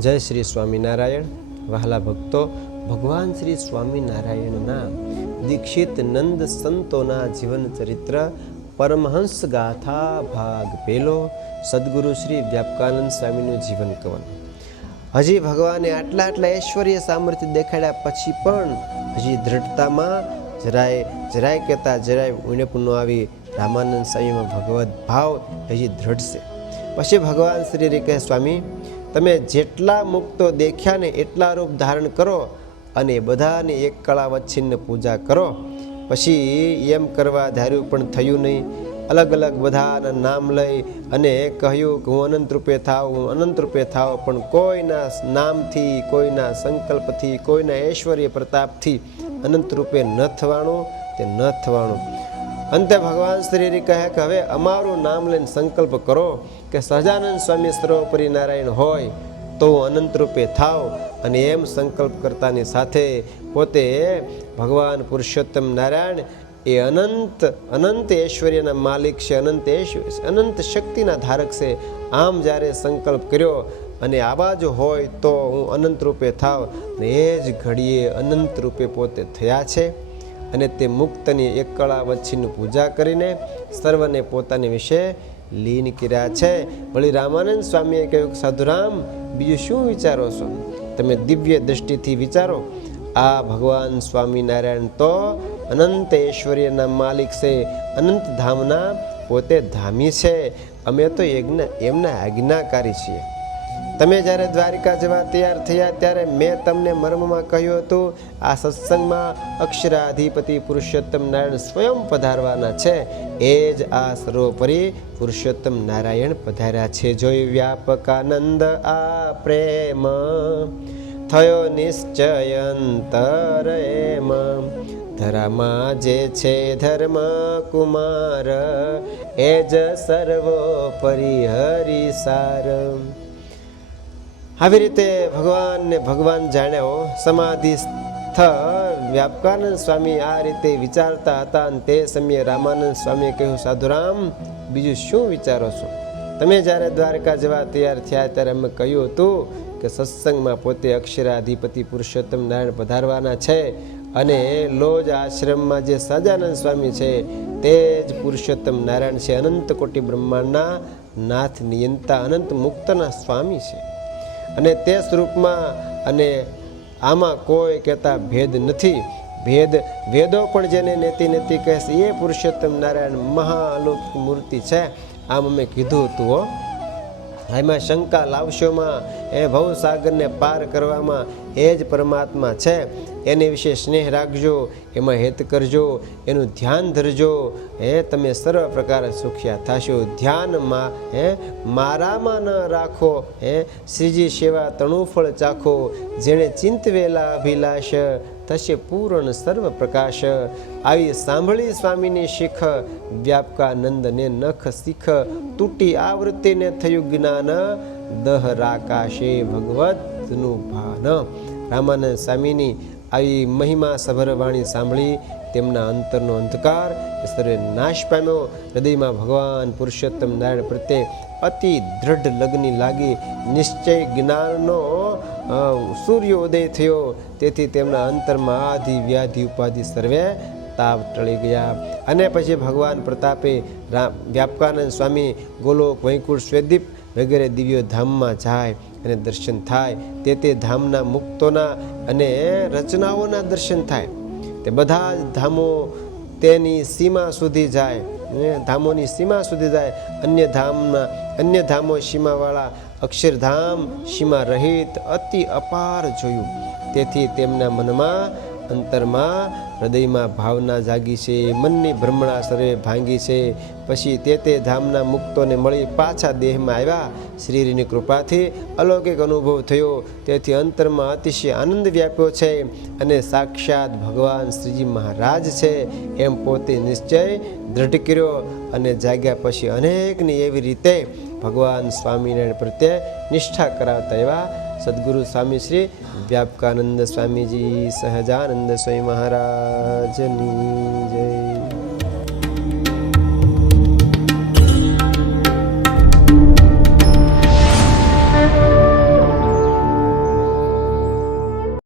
જય શ્રી સ્વામિનારાયણ. વહાલા ભક્તો, ભગવાન શ્રી સ્વામિનારાયણના દીક્ષિત નંદ સંતોના જીવન ચરિત્ર, પરમહંસ ગાથા ભાગ પહેલો સદગુરુ શ્રી વ્યાપકાનંદ સ્વામીનું જીવન કવન. હજી ભગવાને આટલા આટલા ઐશ્વર્ય સામર્થ્ય દેખાડ્યા પછી પણ હજી દ્રઢતામાં જરાય જરાય કહેતા, જરાય ઉણેપ ન આવી રામાનંદ સ્વામીમાં ભગવદ્ ભાવ હજી દ્રઢશે પછી ભગવાન શ્રી કહે, સ્વામી, તમે જેટલા મુક્તો દેખ્યા ને એટલા રૂપ ધારણ કરો અને બધાની એક કળા વચ્છિન્ન પૂજા કરો. પછી એમ કરવા ધાર્યું પણ થયું નહીં. અલગ અલગ બધાના નામ લઈ અને કહ્યું કે હું અનંત રૂપે થાવ, હું અનંત રૂપે થાવ, પણ કોઈના નામથી, કોઈના સંકલ્પથી, કોઈના ઐશ્વર્ય પ્રતાપથી અનંત રૂપે ન થવાનું તે ન થવાનું. અંતે ભગવાન શ્રી કહે કે હવે અમારું નામ લઈને સંકલ્પ કરો કે સહજાનંદ સ્વામી સર્વોપરી નારાયણ હોય તો અનંત રૂપે થાવ અને એમ સંકલ્પ કરતાની સાથે પોતે ભગવાન પુરુષોત્તમ નારાયણ એ અનંત અનંત ઐશ્વર્યના માલિક છે, અનંત અનંત શક્તિના ધારક છે. આમ જ્યારે સંકલ્પ કર્યો અને આવા જ હોય તો હું અનંત રૂપે થાવ ને એ જ ઘડીએ અનંત રૂપે પોતે થયા છે અને તે મુક્તની એક કળા વચ્ચેની પૂજા કરીને સર્વને પોતાની વિશે લીન કર્યા છે. વળી રામાનંદ સ્વામીએ કહ્યું સાધુરામ બીજું શું વિચારો છો? તમે દિવ્ય દ્રષ્ટિથી વિચારો. આ ભગવાન સ્વામિનારાયણ તો અનંત ઐશ્વર્યના માલિક છે. અનંત ધામના પોતે ધામી છે. અમે તો યજ્ઞ, એમના આજ્ઞાકારી છીએ. તમે જ્યારે દ્વારિકા જવા તૈયાર થયા ત્યારે મેં તમને મર્મમાં કહ્યું હતું, આ સત્સંગમાં અક્ષરાધિપતિ પુરુષોત્તમ નારાયણ સ્વયં પધારવાના છે. એ જ આ સર્વોપરી પુરુષોત્તમ નારાયણ પધાર્યા છે. જોઈ વ્યાપકાનંદ આ પ્રેમ, થયો નિશ્ચયંતર એમ. ધરામાં જે છે ધર્મ કુમાર, એ જ સર્વોપરી હરિસાર આવી રીતે ભગવાનને ભગવાન જાણ્યો સમાધિસ્થ વ્યાપકાનંદ સ્વામી આ રીતે વિચારતા હતા અને તે સમયે રામાનંદ સ્વામીએ કહ્યું, સાધુરામ, બીજું શું વિચારો છો? તમે જ્યારે દ્વારકા જવા તૈયાર થયા ત્યારે અમે કહ્યું હતું કે સત્સંગમાં પોતે અક્ષરાધિપતિ પુરુષોત્તમ નારાયણ પધારવાના છે. અને લોજ આશ્રમમાં જે સજાનંદ સ્વામી છે, તે જ પુરુષોત્તમ નારાયણ છે, અનંત કોટી બ્રહ્માંડના નાથ નિયંતા, અનંત મુક્તના સ્વામી છે. અને તે સ્વરૂપમાં અને આમાં કોઈ કહેતા ભેદ નથી. ભેદ વેદો પણ જેને નેતિ નેતિ કહેશે, એ પુરુષોત્તમ નારાયણ મહાઅલૌકિક મૂર્તિ છે. આમ અમે કીધું હતું એમાં શંકા લાવશોમાં એ ભવસાગરને પાર કરવામાં એ જ પરમાત્મા છે. એની વિશે સ્નેહ રાખજો, એમાં હેત કરજો, એનું ધ્યાન ધરજો. હે, તમે સર્વ પ્રકારે સુખ્યા થશો. ધ્યાનમાં, હે, મારામાં ન રાખો. હે, શ્રીજી સેવા તણુફળ ચાખો. જેણે ચિંતવેલા અભિલાષ થશે પૂર્ણ સર્વ પ્રકાશ આવી સાંભળી સ્વામીને શીખ વ્યાપકાનંદને નખ શીખ તૂટી આવૃત્તિને થયું જ્ઞાન દહરાકાશે ભગવતનું ભાન રામાનંદ સ્વામીની આવી મહિમા સભર વાણી સાંભળી તેમના અંતરનો અંધકાર, સ્તરે નાશ પામ્યો. હૃદયમાં ભગવાન પુરુષોત્તમ નારાયણ પ્રત્યે અતિ દ્રઢ લગ્ની લાગી. નિશ્ચય જ્ઞાનનો સૂર્ય ઉદય થયો. તેથી તેમના અંતરમાં આધિ વ્યાધિ ઉપાધિ સર્વે તાપ ટળી ગયા. અને પછી ભગવાન પ્રતાપે વ્યાપકાનંદ સ્વામી, ગોલોક, વૈકુંઠ, સ્વેદીપ વગેરે દિવ્યો ધામમાં જાય. અને દર્શન થાય. તે તે ધામના મુક્તોના અને રચનાઓના દર્શન થાય. તે બધા જ ધામો તેની સીમા સુધી જાય. ધામોની સીમા સુધી જાય. અન્ય ધામના, અન્ય ધામો સીમાવાળા અક્ષરધામ સીમા રહિત અતિ અપાર જોયું. તેથી તેમના મનમાં અંતરમાં હૃદયમાં ભાવના જાગી છે, મનની ભ્રમણા સર્વે ભાંગી છે. પછી તે તે ધામના મુક્તોને મળી પાછા દેહમાં આવ્યા. શ્રીની કૃપાથી અલૌકિક અનુભવ થયો. તેથી અંતરમાં અતિશય આનંદ વ્યાપ્યો છે અને સાક્ષાત ભગવાન શ્રીજી મહારાજ છે એમ પોતે નિશ્ચય દ્રઢ કર્યો અને જાગ્યા પછી અનેકની એવી રીતે ભગવાન સ્વામિનારાયણ પ્રત્યે નિષ્ઠા કરાવતા એવા સદગુરુ સ્વામી શ્રી વ્યાપકાનંદ સ્વામીજી સહજાનંદ સ્વામી મહારાજની જય